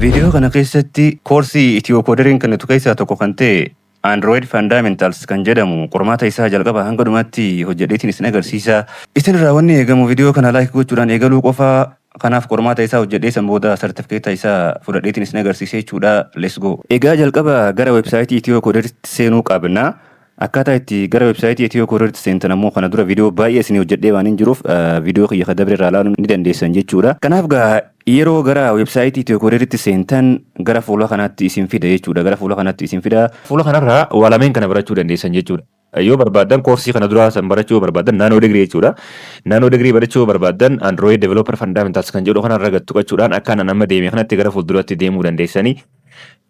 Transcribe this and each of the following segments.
Viidiyoo kana keessatti koorsii EthioCoderiin kan nuti keessaa tokko kan ta'e Android Fundamentals kan jedhamu qormaata isaa jalqaba hanga dhumaatti hojjedheetiin isin agarsiisa. Isin irraa wanni eegamu viidiyoo kana like gochuudhaan eegaluu qofa. Kanaaf qormaata isaa hojjedhee san booda sartifikeeta isaa fudhadheetiin isin agarsiisee jechuudha. Let's go. Egaa jalqaba gara websaayitii EthioCoderitti seenuu qabna. Akkaataa itti gara websaayitii EthioCoderitti seentan ammoo kana dura viidiyoo baay'ee isin hojjedhee waan hin jiruuf viidiyoo kiyya dabre irraa ilaaluu ni dandeessan jechuudha. Kanaaf yeroo gara websaayitii EthioCoderitti seentan gara fuula kanaatti isin fida jechuudha. Gara fuula kanaatti isin fida. Fuula kanarraa waa lameen kana barachuu dandeessan jechuudha. Yoo barbaadan koorsii kana dura san barachuu barbaadan naannoo digrii jechuudha. Naannoo digrii barachuu barbaadan Android Developer Fundamentals kan jedhu kanarra gattuqachuudhaan akkaan amma deemee kanatti gara fuulduratti deemuu dandeessanii.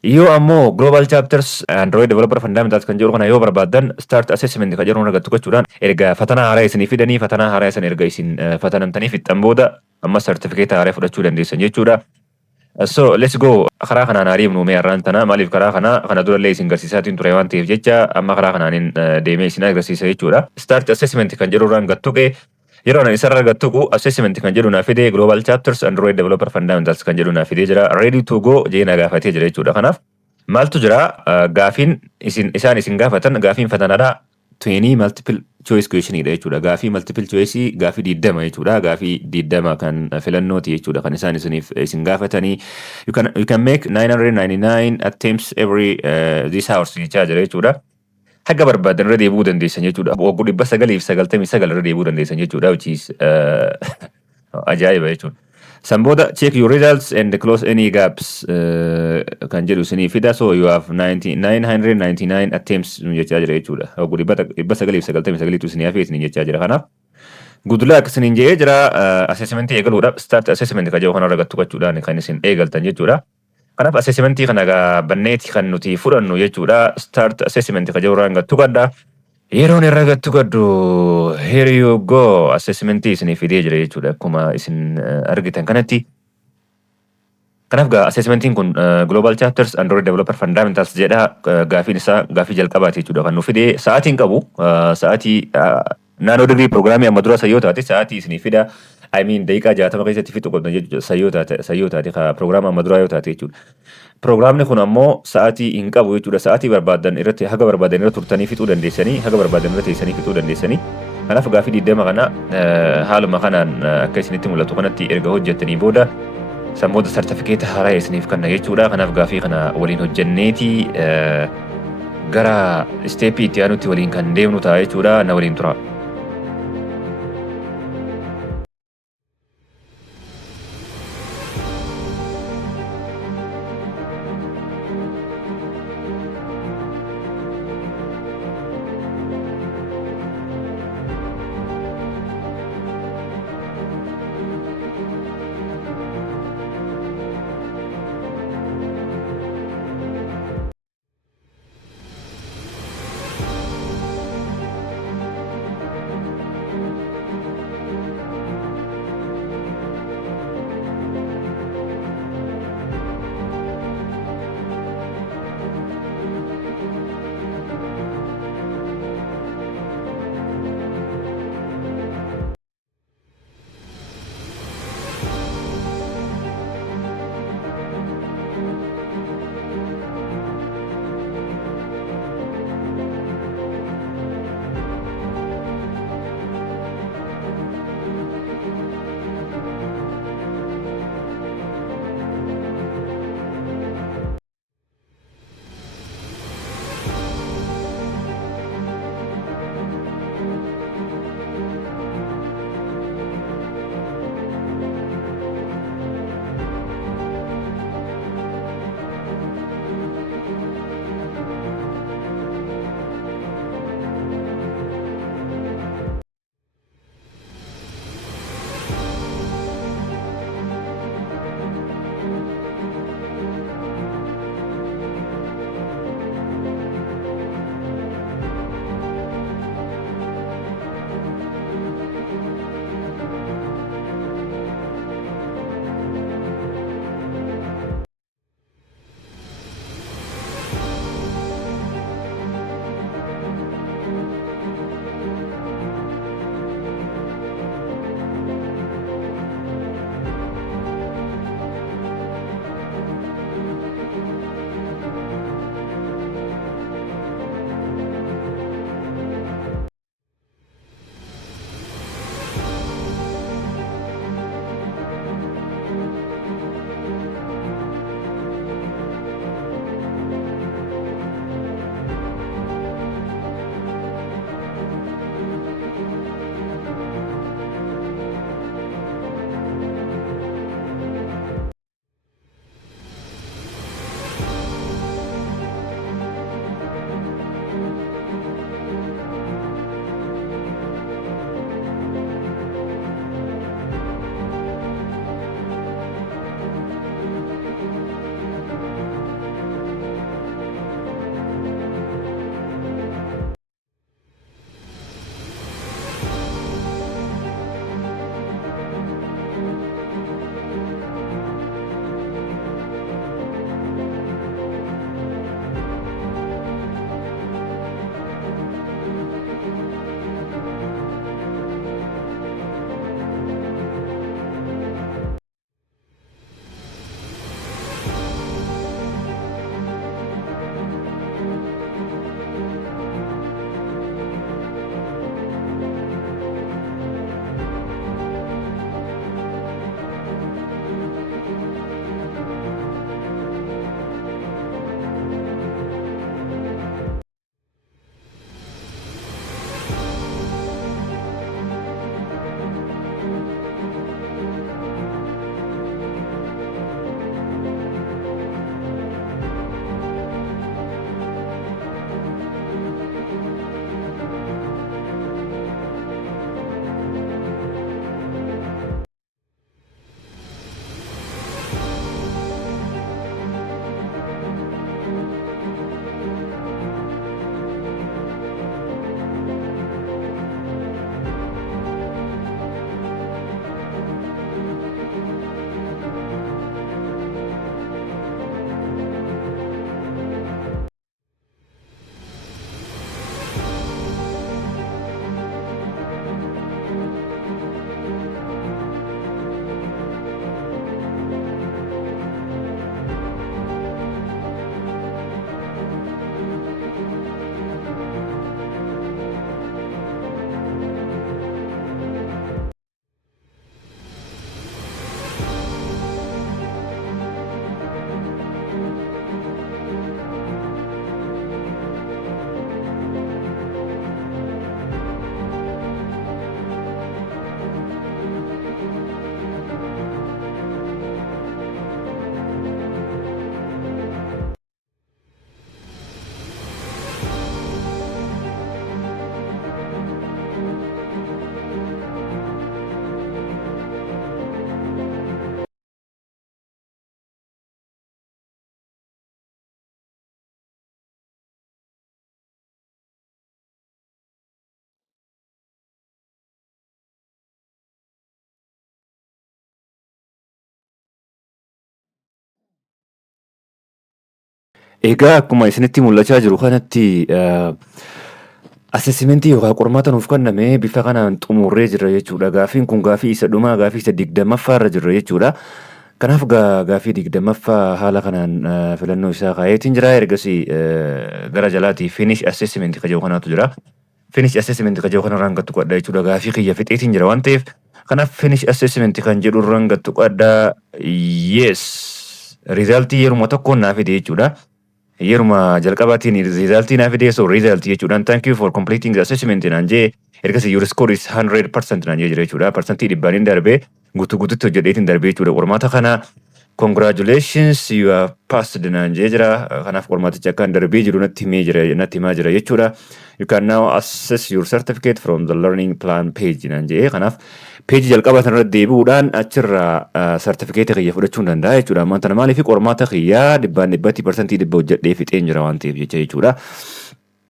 Yoo ammoo Global Chapters Android Developer Fundamentals kan jedhu kana yoo barbaadan Start Assessment kan jedhu irra gattuqachuudhaan erga fatanaa haaraa isinii fidanii fatanaa haaraa isin erga isin fatanamtanii fixxan booda amma sartifikeeta haaraa fudhachuu dandeessan jechuudha. So let's go. Karaa kanaan adeemnu mee har'aan tana maaliif karaa kana durallee isin agarsiisaatiin ture waan ta'eef jecha amma karaa kanaan deemee isin agarsiisa jechuudha. Start Assessment kan jedhu irraan gattuqe yeroo ana isarra gattuqu assessment kan jedhu naa fidee Global Chapters Android Developer Fundamentals kan jedhu naa fidee jira. Ready to go jeena gaafatee jira jechuudha. Kanaaf maaltu jira gaafiin isaan isin gaafatan gaafiin fatanaadha 20 multiple choice question dha jechuudha. Gaafii multiple choice gaafii 20 jechuudha. Gaafii 20 kan filannooti jechuudha. Kan isaan isin gaafatanii you can make 999 attempts every this hours jechaa jira jechuudha. Haga barbaadan irra deebuu dandeessan jechuudha. Waggaa 999 irra deebuu dandeessan jechuudha. Which is ajaa'iba jechuudha. San booda check your results and close any gaps kan jedhu isinii fida. So you have 999 attempts jechaa jira jechuudha. Waggaa 999 isinii hafee isinii jechaa jira. Kanaaf good luck isiniin jedhee jira. Assessment eegaluudhaaf start assessment kan jedhu kanarra gattuqachuudhaan kan isin eegaltan jechuudha. Kanaaf assessmentii kana banneeti kan nuti fudhannu jechuudha. Start assessment kan jedhu irraan gattuqadha. Yeroon irra gattuqadhu here you go. Assessmentii isinii fidee jira jechuudha. Akkuma isin argitan kanatti. Kanaaf assessmentiin kun Global Chapters Android Developer Fundamentals jedha. Gaafiin isaa gaafii jalqabaati jechuudha kan nu fidee. Sa'aatiin qabu. Sa'aatii naannoo digrii pirogiraamii amma dura sayyoo taate sa'aatii isinii fida. I mean daqiiqaa 60 keessatti fixu qabdan jechuudha. Sayyoo taate pirogiraama amma dura yoo taate jechuudha. Programni kun ammoo sa'aatii hin qabu jechuudha. Sa'aatii barbaadan irratti haga barbaadan irra turtanii fixuu dandeessanii, haga barbaadan irra teessanii fixuu dandeessanii. Kanaaf gaafii 20 kana haaluma kanaan akka isinitti mul'atu kanatti erga hojjettanii booda san booda sartifikeeta haaraa isiniif kenna jechuudha. Kanaaf gaafii kana waliin hojjenneeti gara isteepii itti aanutti waliin kan deemnu ta'a jechuudha. Na waliin tura. Egaa akkuma isinitti mul'achaa jiru kanatti assessmentii yookaan qormaata nuuf kenname bifa kanaan xumurree jirra jechuudha. Gaaffiin kun gaaffii isa dhumaa, gaaffii isa 20ffaa irra jirra jechuudha. Kanaaf gaaffii 20ffaa haala kanaan filannoo isaa kaayeetiin jira. Ergasii gara jalaatii finish assessment kan jedhu kanaatu jira. Finish assessment kan jedhu kanarraan gattu qodha jechuudha. Gaaffii kiyya fixeetiin jira waan ta'eef kanaaf finish assessment kan jedhu irraan gattu qodha. Yes. Rizaaltii yeruma tokkoon naaf fide jechuudha. Yeruma jalqabaatiin rizaaltii naaf fide so rizaaltii jechuudhaan thank you for completing the assessment naan jee ergasii your score is 100% naan jee jira jechuudha. Parsantii dhibbaan darbee guutuutti hojjedheetiin darbee jechuudha. Qormaata kana congratulations you have passed naan jee jira. Kanaaf qormaaticha akkaan darbee jiru natti himaa jira jechuudha. You can now access your certificate from the learning plan page naan jee. Kanaaf peejii jalqabaa sanarra deebi'uudhaan achirraa sartifikeetii kiyya fudhachuu ni danda'a jechuudha. Ammaan tana maaliif qormaata kiyyaa dhibbaan dhibbatti parsantii dhibba hojjedhee fixeen jira waan ta'eef jechuudha.